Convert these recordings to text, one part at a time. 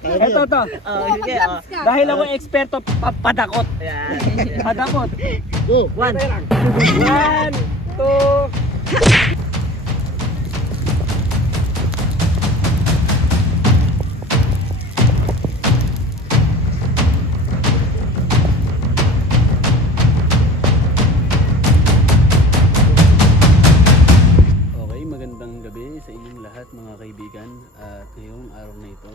Ito to. Sige, Dahil ako eksperto, padakot. Padakot. Go. 1, 2. Okay, magandang gabi sa inyong lahat mga kaibigan. At ngayong araw na ito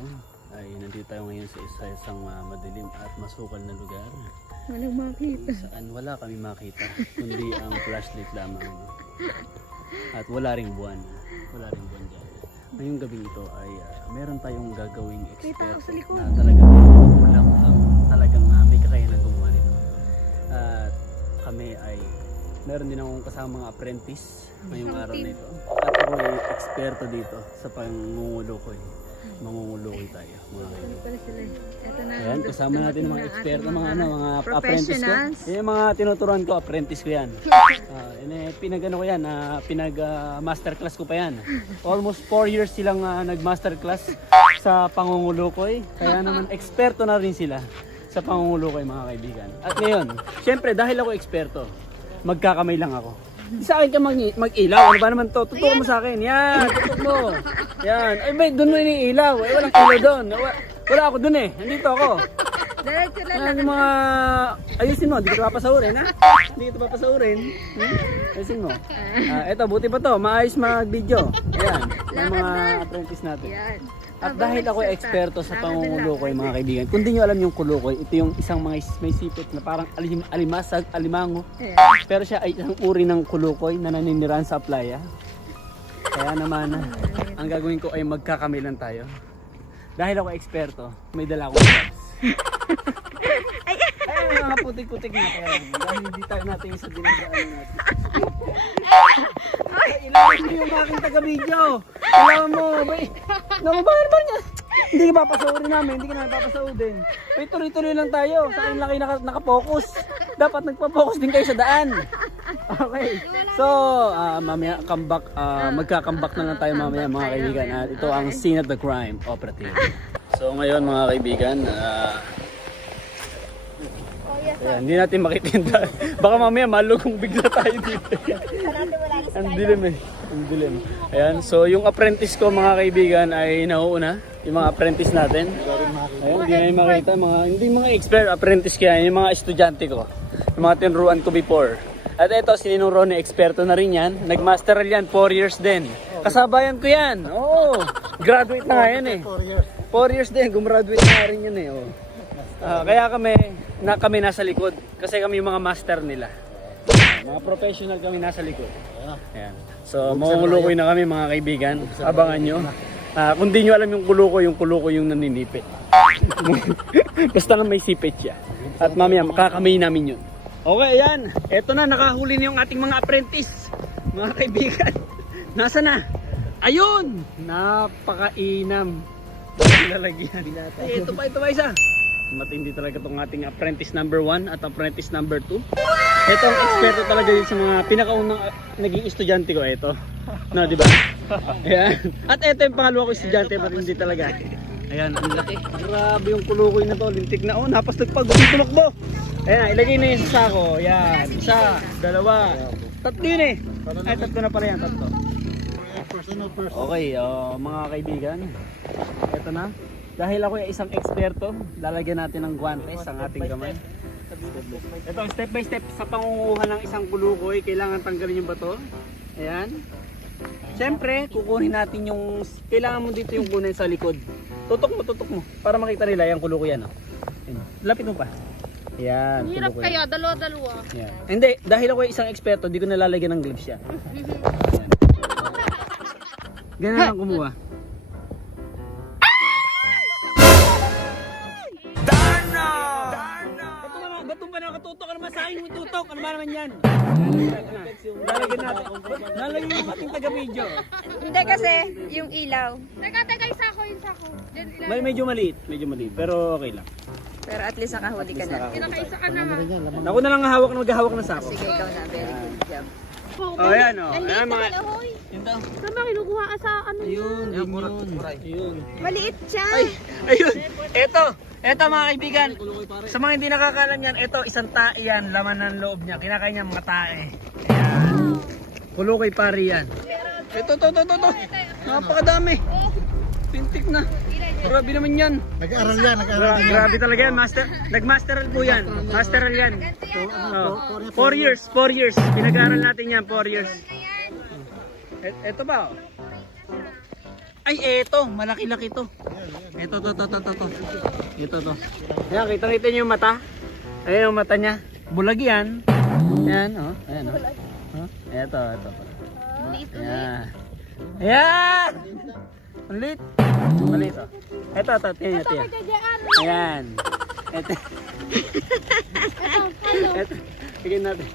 ay nandito tayo ngayon sa isang madilim at masukal na lugar. Walang makita. Saan wala kami makita kundi ang flashlight lamang. At wala ring buwan. Wala ring buwan dyan. Ngayong gabi ito ay meron tayong gagawing experto na talagang kulang ang talagang may kakayanan gumawa nito. At kami ay meron din akong kasama mga apprentice ngayong araw na ito. At ako ay eksperto dito sa pangungulukoy. Mangungulukoy tayo mga kaibigan. Ito na. Ayan, kasama natin ang mga eksperto, mga apprentice ko. professionals. Yan yung mga tinuturuan ko, apprentice ko yan. Pinag-ano ko yan, pinag-masterclass ko pa yan. Almost 4 years silang nag-masterclass sa pangungulukoy. Kaya naman, eksperto na rin sila sa pangungulukoy mga kaibigan. At ngayon, syempre dahil ako eksperto, magkakamay lang ako. Sa akin ka mag-ilaw. Ano ba naman to? Tutok mo sa akin. Yan, tutok mo. Yan. Ay, may doon mo iniilaw. Ay, walang ilaw doon. Wala ako doon eh. Nandito ako. Diretso lang. Yan yung mga... Ayusin mo. Hindi kita papasaurin, ha? Hindi kita papasaurin. Ayusin mo. Eto, buti pa to. Maayos mag-video. Yan. Yung mga apprentice natin. Yan. At dahil ako eksperto sa pangungulukoy mga kaibigan, kung di nyo alam yung kulukoy, ito yung isang mga may sipit na parang alimasag, alimango. Pero siya ay isang uri ng kulukoy na naninirahan sa playa. Kaya naman, ang gagawin ko ay magkakamilan tayo. Dahil ako eksperto, may dala akong gloves. Ay, mga putik-putik natin. Dahil hindi tayo natin isa dinadaan natin. Ilawan mo yung aking taga-video. Ilawan mo. Nakubahan ba niya? Hindi ka papasaurin namin. Hindi ka namin papasaurin. May tuloy-tuloy lang tayo. Sa akin lang kayo nakapokus. Dapat nagpa-focus din kayo sa daan. Okay. So, mamaya, magkakambak na lang tayo mamaya mga kaibigan. At ito ang Scene of the Crime Operative. So, ngayon mga kaibigan, ayan, hindi natin makitinda. Baka mamaya malugong bigla tayo dito. Ang dilim eh. Ang dilim. Ayan, so yung apprentice ko mga kaibigan ay nauuna. Yung mga apprentice natin. Ayan, hindi na yung makita. Hindi mga expert apprentice kaya. Yung mga estudyante ko. Yung mga tinuruan ko before. At ito, sinunuro ni eksperto na rin yan. Nag-masteral yan, 4 years din. Kasabayan ko yan. Oo. Graduate na nga yan eh. 4 years din, gumraduate na rin yan eh. Oh. Kaya kami nasa likod. Kasi kami yung mga master nila. Mga professional kami nasa likod. Ayan. So, mangungulukoy na kami mga kaibigan. Abangan nyo. Kung di nyo alam yung kuluko yung naninipit. Basta lang may sipit siya. At mamaya, makakamay namin yun. Okay, ayan. Eto na, nakahuli na yung ating mga apprentice. Mga kaibigan. Nasa na? Ayun! Napakainam. Lalagyan. Ito pa isa. Matindi talaga itong ating apprentice number 1 at apprentice number 2. Ito ang eksperto talaga din sa mga pinakaunang naging estudyante ko. Ito. No, di ba? Ayan. At ito yung pangalawa ko estudyante, matindi talaga. Ayan, ang laki. Grabe yung kulukoy na to. Lintik na. Oh, napastag pa. Gumutulok mo. Ayan, ilagay na yung sa sako. Ayan. Isa, dalawa. Tatlo yun eh. Ay, tatlo na pala yan. Tatlo. Okay, mga kaibigan. Ito na. Dahil ako ay isang eksperto, lalagyan natin ng guantes ang ating kamay. Ito ang step by step sa pangunguha ng isang kulukoy. Kailangan tanggalin yung bato. Ayan. Siyempre, kukunin natin yung... Kailangan mo dito yung kunin sa likod. Tutok mo. Para makita nila yung kulukoy yan. Lapit mo pa. Ayan. Hirap kaya, dalawa-dalawa. Ayan. Hindi, dahil ako ay isang eksperto, di ko nalalagyan ng gloves yan. Ayan. Ganun lang kumuha. Ba't ba nakatutok? Ano masahing mo tutok? Ano ba naman yan? Lalagyan natin. Lalagyan yung ating taga-video. Hindi kasi, yung ilaw. Teka, yung sako. Medyo maliit. Pero okay lang. Pero at least nakahuli ka na. Pinakaisa ka na nga. Ako na lang maghahawak ng sako. Sige, ikaw na. Very good job. Oh, ayan o. Ayan mga... Yun daw. Saan ba kinukuha ka sa ano Ayun. Maliit siya. Ayun. Ito mga kaibigan, sa mga hindi nakakalam yan, ito isang tae yan, laman ng loob niya, kinakain niya mga tae. Ayan. Kulukoy pari yan. Ito, napakadami. Pintik na. Grabe naman yan. Nag-aaral yan, Grabe talaga yan, master. Nag-masteral po yan. Masteral yan. 4 years. Pinag-aaral natin yan, 4 years. Ito ba? Ay, eto. Malaki-laki to. Ito. Ito. Ayan, kita niyo yung mata. Ayan yung mata niya. Bulag yan. Ayan, oh. Ayan, oh. Ito. Ayan. Ayan! Malit. Oh. Ito. Tingnan niyo. Ayan. Ito. Tingnan natin.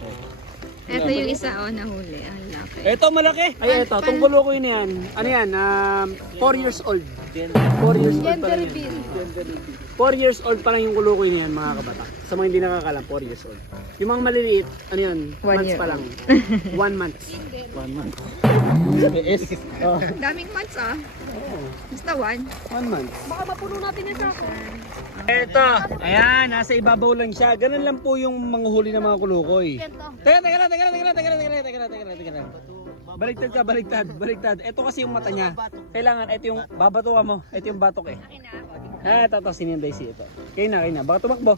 Ito yung isa, nahuli. Ang laki. Ito malaki. Ay, ito. Itong kulukoy na yan. Ano yan? 4 years old. 4 years old pa lang yan. 4 years old pa lang yung kulukoy na yan, mga kabata. Sa mga hindi nakakalam, 4 years old. Yung mga maliliit, ano yan? 1 Months year pa lang. 1 month. 1 month. Yes. Daming months Basta 1. 1 month. Baka mapuno natin yung sako. Ito. Ayan, nasa ibabaw lang siya. Ganun lang po yung manguhuli ng mga kulukoy. Teka lang. Baliktad. Ito kasi yung mata niya. Kailangan, ito yung babatukan mo. Ito yung batok eh. Ito, sininday si ito. Kayo na. Baka tumakbo.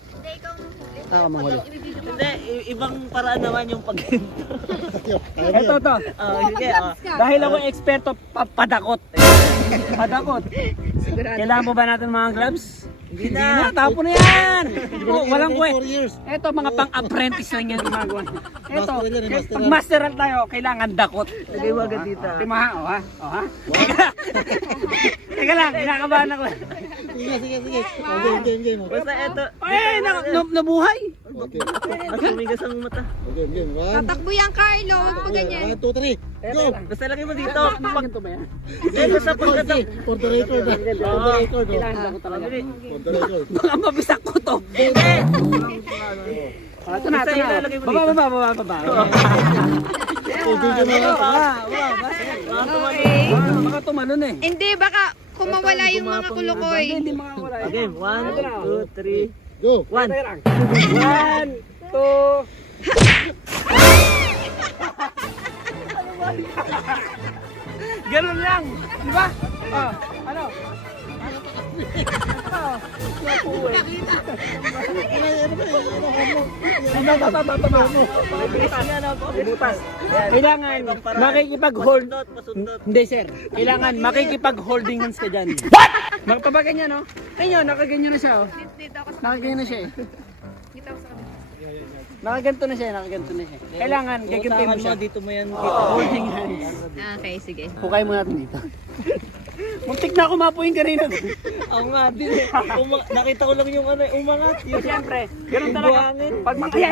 Ako manghuli. Hindi, ibang paraan naman yung pag Ito. sige, Dahil ako eksperto, padakot. Sigurado. Kailangan po ba natin mga gloves? Hindi na. Tapo na yan. Walang 4 years. Ito mga pang-apprentice lang yan gumagawa. Ito, Master yan, master pag masteral tayo, kailangan dakot. Lagay mo agad dito. Timaha, ha? Teka lang, kinakabahan ako. Sige. Game. Basta eto, Ay, nabuhay. Okay. mas tumigas ang mata. Game. 1, Tatakbo yan, Carlo. Huwag pa ganyan. 1, 2, 3. Go! Basta lagay mo dito. Ganito ba yan? Ito sa pagkatap. For the record. Kailangan dakot talaga. For the record. Baka mabisak ko to. Ito na. Basta ilalagay mo dito. Baba. Video na. Okay. Baka tumalon eh. Hindi, baka kumawala yung mga kulukoy. Hindi makakawala. Okay, 1, 2, 3. Go! 1. 1, 2. Ganun lang, di ba? Ano? Butas. Kailangan makikipag-hold. Pasundot. Hindi sir, kailangan makikipag-holding hands ka dyan. Magpabaganyan no? Ayun, nakaganyan na siya oh. Dito ako sa Nakaganyan na siya eh. Dito ako sa kabila. Nakaganto na siya. Kailangan gagantuin mo siya. Dito mo yan kita. Holding hands. Okay, sige. Hukay mo natin dito. Muntik na ako mapuin kanina. Ako nga din eh. Nakita ko lang yung umangat. Yung Siyempre, ganun talaga. buhangin. Pag makaya.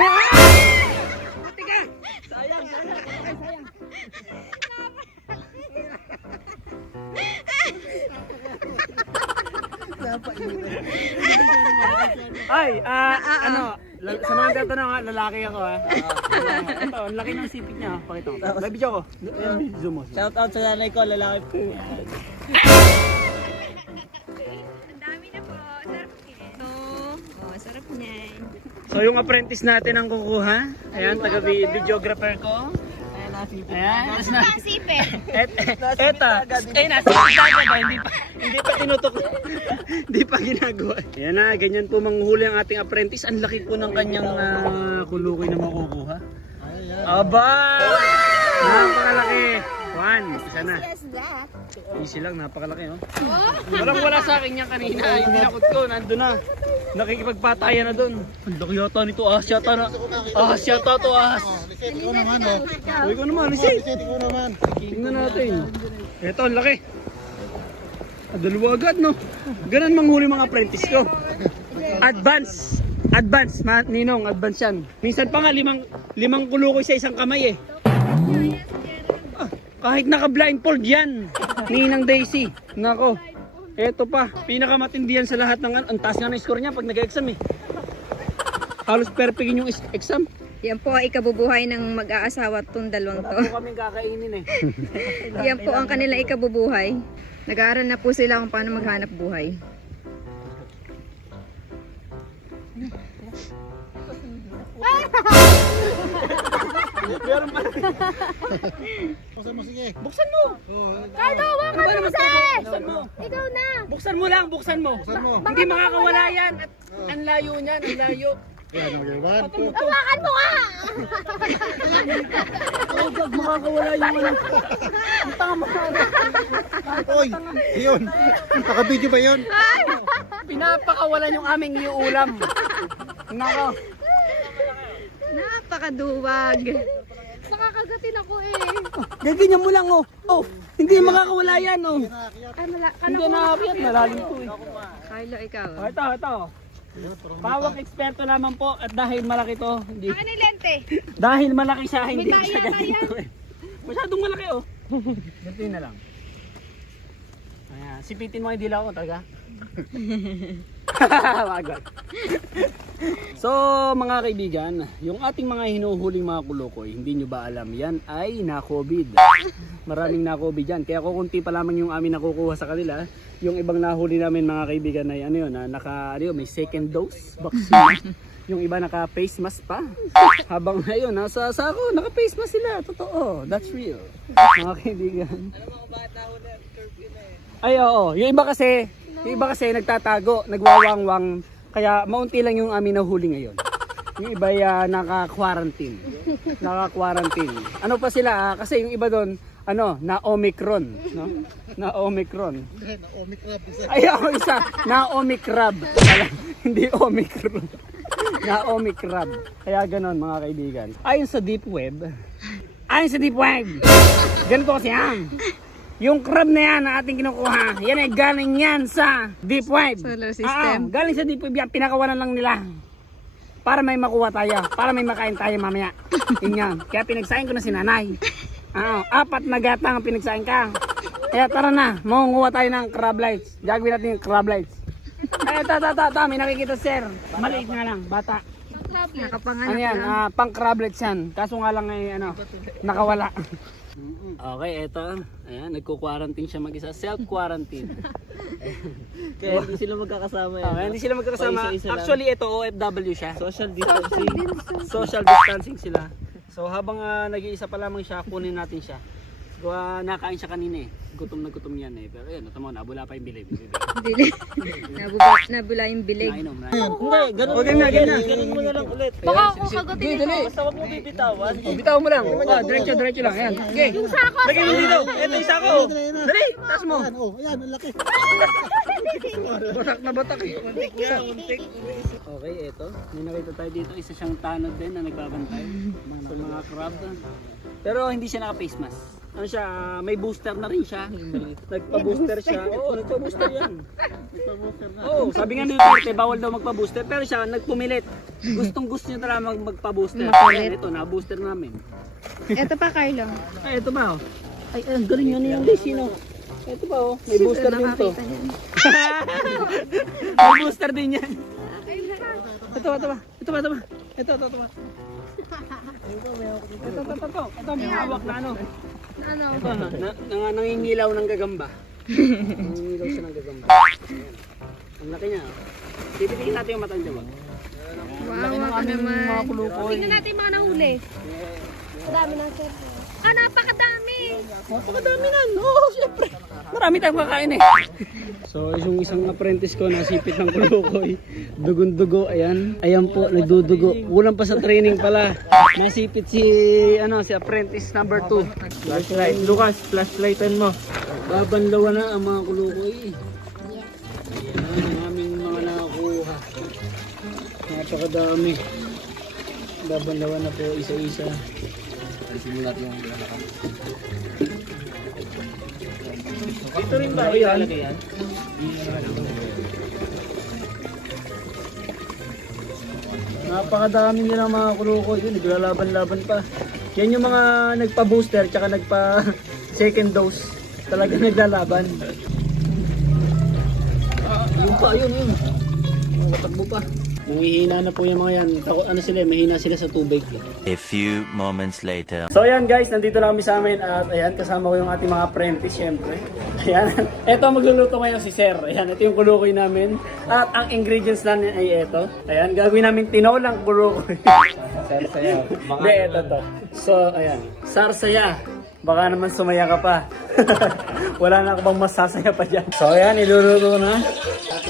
Ay, ano, sa mga tatanong ha, lalaki ako ha. Ito, ang laki ng sipit niya ha. Pakita ko. May video ko. Zoom mo. Shout out sa nanay ko, lalaki po. Ang dami na po. Sarap yan. Sarap niyan. So yung apprentice natin ang kukuha. Ayan, taga-videographer ko. Ayan, tapos na. Sipit. Eta, nasipit agad ba? Hindi pa tinutok. Hindi pa ginagawa. Ayan na, ganyan po manghuli ang ating apprentice. Ang laki po ng kanyang kulukoy na makukuha. Aba! Napakalaki. 1, isa na. Easy lang, napakalaki oh. Wala sa akin yan kanina. Yung dinakot ko, nandun na. Nakikipagpatayan na dun. Ang laki yata nito, ahas yata na. Ahas yata to, ahas. Reset ko naman, no? Uy ko naman, reset. Reset ko naman. Tingnan natin. Ito, ang laki. Dalawa agad, no? Ganun manghuli mga apprentice ko. Advance, Ninong, advance yan. Minsan pa nga, limang kulukoy sa isang kamay eh. Kahit naka-blindfold yan, Ninang Daisy. Nako, eto pa, pinakamatindihan sa lahat ng ang taas nga ng score niya pag nag-exam eh. Halos perfect yung exam. Yan po ay ikabubuhay ng mag-aasawa tong dalawang to. Ito kaming kakainin eh. Yan po ang kanilang ikabubuhay. Nag-aaral na po sila kung paano maghanap buhay. Meron pa. Buksan mo, sige. Buksan mo. Carlo, wag ka na kasi! Buksan mo. Ikaw na! Buksan mo lang, buksan mo. Buksan mo. Hindi makakawala yan. At ang layo niyan, ang layo. Yan, magyaban. Hawakan mo ka! Makakawala yung ano. Oy, yun. Naka-video ba yun? Pinapakawalan yung aming iuulam. Nako. Napakaduwag. Nakakagatin ako eh. Ganyan mo lang oh. Oh, hindi makakawala yan oh. Ano Hindi nakakapit, malalim to eh. Carlo, ikaw. Oh, ito. Bawang eksperto naman po at dahil malaki to, hindi. Ano yung lente? Dahil malaki siya, hindi ko May siya kaya, ganito eh. Masyadong malaki oh. Ganito na lang. Ayan, sipitin mo yung dila ko talaga. Wagod. So mga kaibigan, yung ating mga hinuhuling mga kulukoy, hindi nyo ba alam yan ay na-COVID. Maraming na-COVID yan. Kaya kukunti pa lamang yung amin nakukuha sa kanila. Yung ibang nahuli namin mga kaibigan ay ano yun, may second dose vaccine. Yung iba naka face mask pa. Habang ngayon nasa ako, naka face mask sila. Totoo, that's real. Mga kaibigan. Ay oo, yung iba kasi nagtatago, nagwawangwang, kaya maunti lang yung amin nahuli ngayon. Yung iba ay naka-quarantine. Naka-quarantine. Ano pa sila kasi yung iba doon, na Omicron, no? Na Omicron. Na-omicrab isa. Ay, isa, na Omicrab. Hindi Omicron. Na Omicrab. Kaya ganon mga kaibigan. Ayon sa deep web, ganito kasi yan. Yung crab na yan na ating kinukuha, yan ay galing yan sa deep web. Solar system. Galing sa deep web yan, pinakawalan lang nila. Para may makuha tayo, para may makain tayo mamaya. Yun yan. Kaya pinagsain ko na si nanay. 4 na gatang ang pinagsain ka. Kaya tara na, mangunguha tayo ng crab lights. Gagawin natin yung crab lights. Ay, may nakikita sir. Maliit nga lang, bata. Nakapanganak Ano yan, lang. pang crablets yan. Kaso nga lang ay nakawala. Okay, eto. Ayan, nagko-quarantine siya mag-isa. Self-quarantine. Kaya hindi sila magkakasama yan. Okay, hindi sila magkakasama. Paisa-isa lang. Actually, ito OFW siya. Social distancing. Social distancing sila. So habang nag-iisa pa lamang siya, kunin natin siya. Nakain siya kanina eh. Gutom na gutom yan eh. Pero yun, tama na, bula pa yung bilib. Dili. Nabula yung bilig. Nainom na. Hindi, ganun Okay na, ganun na. Ganun mo na lang ulit. Baka ako kagatin ito. Basta wag mo bibitawan. Bitaw mo lang. Diretso lang. Ayan. Okay. Yung sako! Lagay mo dito. Ito isa ko. Dali, taas mo. Ayan, ayan, ang laki. Batak na batak eh. Okay, eto. May nakita tayo dito. Isa siyang tanod din na nagbabantay sa mga crab. Pero hindi siya naka-face mask. Ano siya, may booster na rin siya. Nagpa-booster siya. Oo, nagpa-booster yan. Oo, sabi nga ni Duterte, bawal daw magpa-booster. Pero siya, nagpumilit. Gustong gusto niya talaga magpa-booster. Kaya ito, na-booster namin. Ito pa, Carlo. Ay, ito ba oh? Ay, ang galing yan yung sino. Ito ba oh? May booster din to. Nakakita niyan. May booster din yan. Ito ba? Ito, may hawak na ano. Ano? Ito, nangingilaw ng gagamba. Nangingilaw siya ng gagamba. Ayan. Ang laki niya. Titipikin natin yung matang diba? Wawa ka naman. Kulukoy. Tingnan natin yung mga nahuli. Madami na sir. Napakadami! Napakadami na. Oo, syempre. Marami tayong kakain eh. So, yung isang apprentice ko nasipit ng kulukoy. Dugon-dugo, ayan. Ayan po, nagdudugo. Kulang pa sa training pala. Nasipit si apprentice number 2. Flashlight. Lucas, flashlightan mo. Babanlawan na ang mga kulukoy. Ayan, ang aming mga nakakuha. Napakadami. Babanlawan na po isa-isa. Simulat yung Dito rin ba ilalagay yan? Napakadami nilang mga kulukoy yun, naglalaban-laban pa. Yan yung mga nagpa-booster tsaka nagpa-second dose. Talaga naglalaban. Yun pa, yun. Matakbo pa. Nangihina na po yung mga yan. Ano sila, mahina sila sa tubig. A few moments later. So ayan guys, nandito na kami sa amin at ayan, kasama ko yung ating mga apprentice syempre. Ayan, eto magluluto ngayon si Sir. Ayan, ito yung kulukoy namin. At ang ingredients namin ay eto. Ayan, gagawin namin tinolang kulukoy. Sarsaya. Hindi, eto to. So ayan, sarsaya. Baka naman sumaya ka pa. Wala na ako bang masasaya pa dyan. So ayan, iluluto na.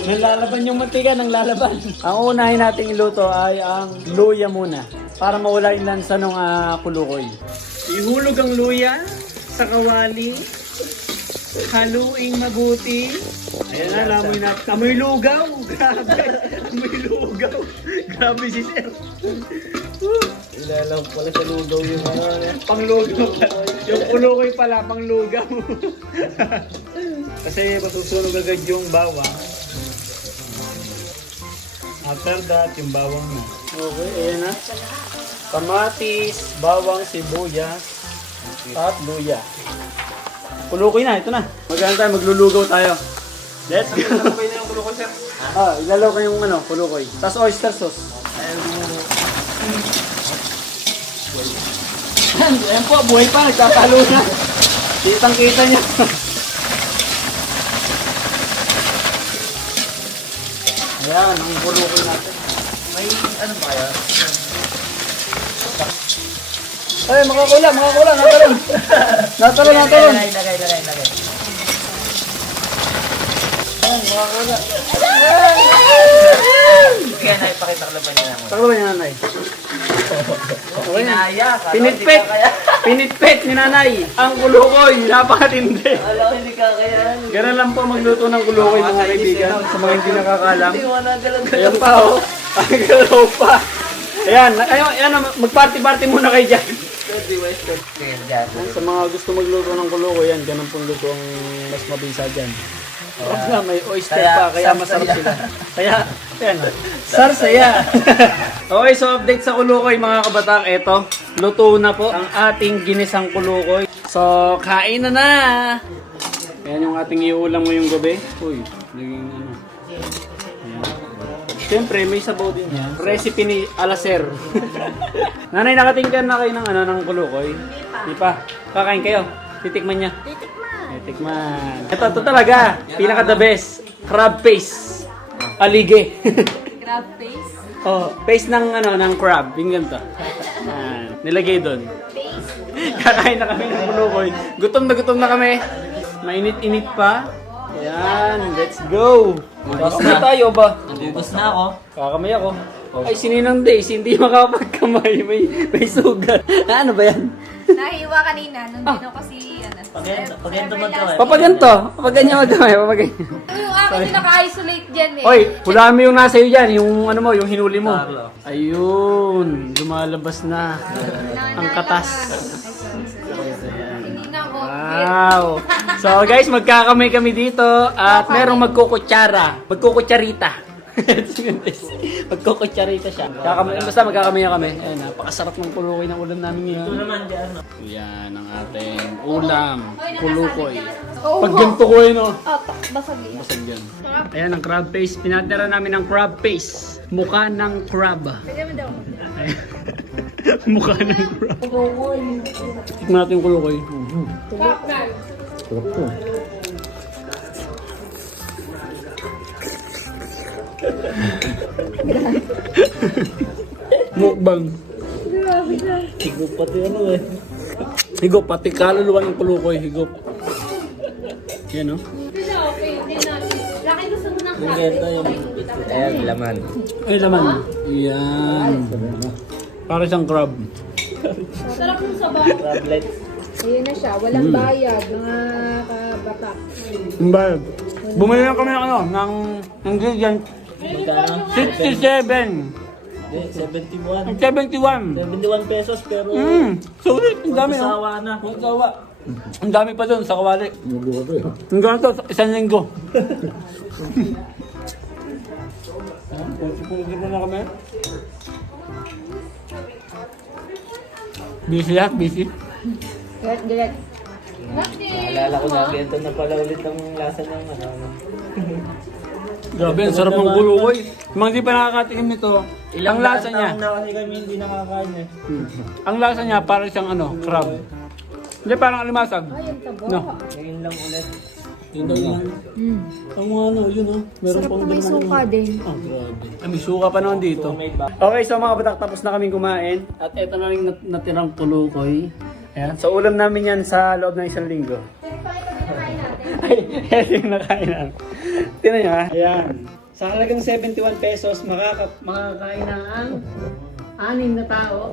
Nalalaban yung mantika, nang lalaban. Ang unahin nating iluto ay ang luya muna. Para mawala yung lansa ng kulukoy. Ihulog ang luya sa kawali. Haluing mabuti. Ayan na, lamoy na. Amoy lugaw! Grabe! Amoy lugaw! Grabe si Sir. Ilalang pala sa lugaw yung mga Panglugaw pala. Yung kulukoy pala, panglugaw. Kasi masusunog agad yung bawang. After that, yung bawang na. Okay, ayan na. Kamatis, bawang, sibuyas, at luya. Kulukoy na, ito na. Magkano tayo, maglulugaw tayo. Let's go. Sabay na yung kulukoy, sir. Ilalaw ko yung kulukoy. Tapos oyster sauce. Ayan po, buhay pa, nagtatalo na. Kitang-kita niya. Ayan, ang kulukoy natin. May ano ba kaya? Ay, makakula, natalon. Natalon. Lagay. Ayan, makakula. Kaya naipakita ko lang ba niya naman? Takbo ba niya, nanay? Okay na. Kinaya ka. Pinitpit! Pinitpit ni nanay! Ang kulukoy! Napakatindi! Alam ko hindi ka kaya. Ganun lang po magluto ng kulukoy mga kaibigan. Sa mga hindi nakakalam. Hindi mo na talaga. Ayan pa oh. Ang galaw pa. Ayan, magparty-party muna kayo dyan. Hindi western. Kaya dyan. Sa mga gusto magluto ng kulukoy, yan, ganun pong luto ang mas mabisa dyan. Sarap na, may oyster pa, kaya masarap sila. Kaya, ayan, sarsaya. Okay, so update sa kulukoy mga kabatak. Eto, luto na po ang ating ginisang kulukoy. So, kain na na! Ayan yung ating iulam ngayong gabi. Uy, naging ano. Ayan. Siyempre, may sabaw din yan. Recipe ni Alaser. Nanay, nakatingkan na kayo ng kulukoy? Hindi pa. Kakain kayo. Titikman niya. Tikman. Ito talaga. Pinaka the best. Crab paste. Alige. Crab face. Oh, paste ng crab. Yung ganito. Nilagay doon. Kakain na kami ng kulukoy. Gutom na kami. Mainit-init pa. Ayan, let's go. Kakamay tayo ba? Nagugos na ako. Kakamay ako. Ay, sininang days, hindi makapagkamay. May sugat. Ano ba yan? Nahiwa kanina, nandun ako si, Pagento magkaway. Papaganyan magkamay, papaganyan. Yung akin yung naka-isolate dyan eh. Oy, hulaan mo yung nasa iyo dyan, yung yung hinuli mo. Carlo. Ayun, lumalabas na. Ang katas. Hindi na ako. Wow. So guys, magkakamay kami dito at merong magkukutsara. Magkukutsarita. Magkukutsarita siya. Basta magkakamay kami. Ayan, napakasarap ng kulukoy ng ulam namin ngayon. Ito naman dyan. Yan ang ating ulam. Kulukoy. Pag ganito ko yun, oh. Basag yan. Basag yan. Ayan ang crab paste. Pinatira namin ng crab paste. Mukha ng crab. Mukha ng crab. Tikman natin yung kulukoy. Sarap to. Mukbang. Higop pati ano eh. Higop, pati kaluluwa ng kulukoy. Higop. Yan, oh. Laki gusto mo ng Yung ganda yung... Ayan, laman. Ay, laman. Yan. Para siyang crab. sarap ng sabaw. Crablet. Ayun na siya, walang bayad, mga kabata. Bayad. Bumili na kami ng ingredient. Magkano? 67. Hindi, 71. 71. 71 pesos pero... Sulit. Ang dami, oh. Masawa na. Magsawa. Ang dami pa doon sa kawali. Ang ganito, isang linggo. Punti-punti na kami. Busy lahat, busy. Direct. Naalala ko na, ganito na pala ulit ang lasa ng ano. Grabe, ang sarap ng kulukoy. Yung mga hindi pa nakakatikim nito, ang lasa niya. Ilang na kasi kami hindi nakakain eh. Ang lasa niya para siyang crab. Hindi parang alimasag. No. Ngayon lang ulit. Yun lang. Ang yun meron pang May suka din. Oh, grabe. May suka pa naman dito. Okay, so mga batak, tapos na kaming kumain. At eto na rin natirang kulukoy. Ayan. So ulam namin yan sa loob ng 1 linggo. Ay, ito yung nakain namin. Tingnan nyo ha. Ayan. Sa halagang 71 pesos, makakain na ang 6 na tao.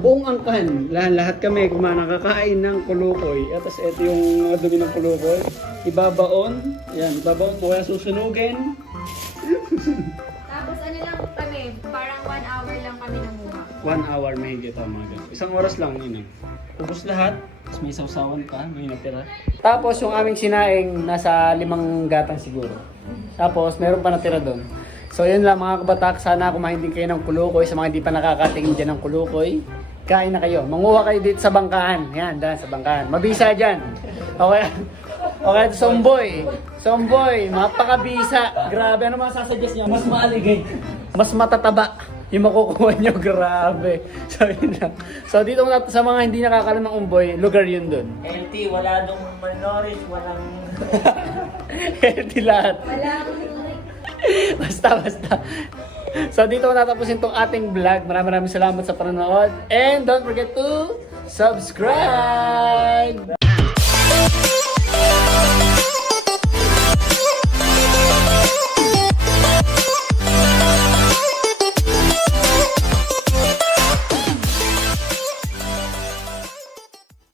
Buong angkan. Lahat kami nakakain ng kulukoy. At tapos ito yung mga dumi ng kulukoy. Ibabaon. Ayan, ibabaon. Mawala susunugin. Tapos ano lang kami, parang 1 hour lang kami namuha. 1 hour mahigit ang mga ganun. 1 oras lang yun. Ubus lahat. Tapos may sausawan pa, may natira. Tapos yung aming sinaing nasa 5 gatang siguro. Tapos meron pa natira doon. So yun lang mga kabatak, sana kumain din kayo ng kulukoy. Sa mga hindi pa nakakatingin dyan ng kulukoy, kain na kayo. Manguha kayo dito sa bangkaan. Yan, dyan sa bangkaan. Mabisa dyan. Okay? Okay, Somboy, mapakabisa. Grabe, ano masasuggest niyo? Mas maaligay. Mas matataba yung makukuha nyo. Grabe. So yun lang. So dito sa mga hindi nakakalam ng umboy, lugar yun dun. Healthy, wala dong malnourished, walang... Healthy lahat. Basta. So dito natatapusin tong ating vlog. Maraming salamat sa panonood. And don't forget to subscribe!